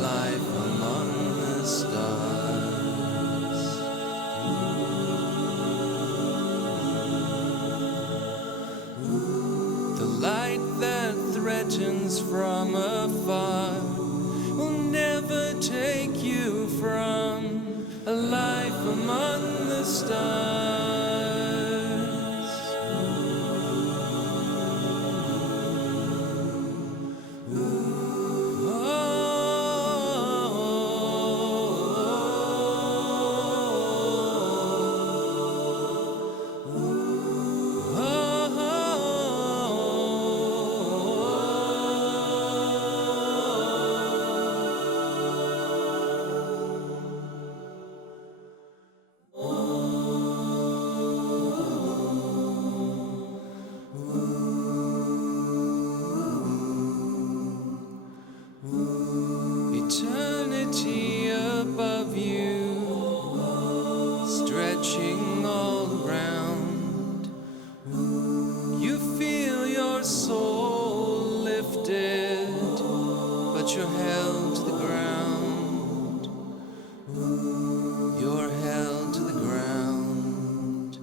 life among the stars. The light that threatens from afar will never take you from a life among the stars. Eternity above you, stretching all around. You feel your soul lifted, but you're held to the ground. You're held to the ground.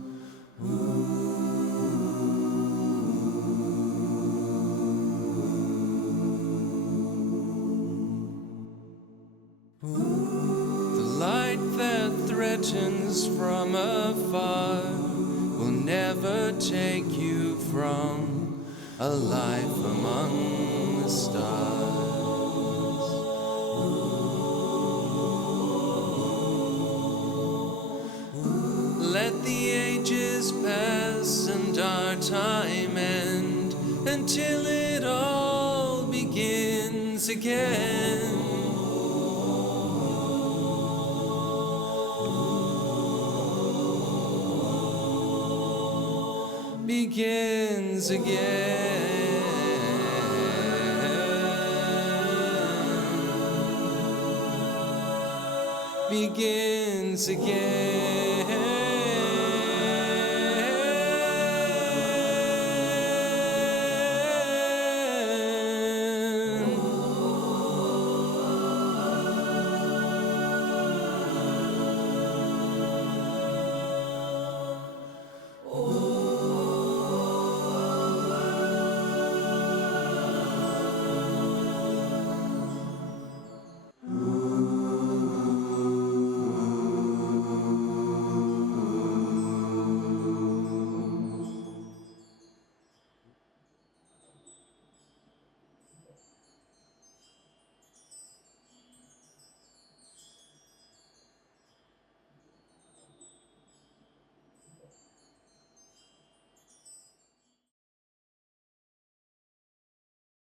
The light that threatens from afar will never take you from a life among the stars. Let the ages pass and our time end until it all begins again. Begins again. Begins again.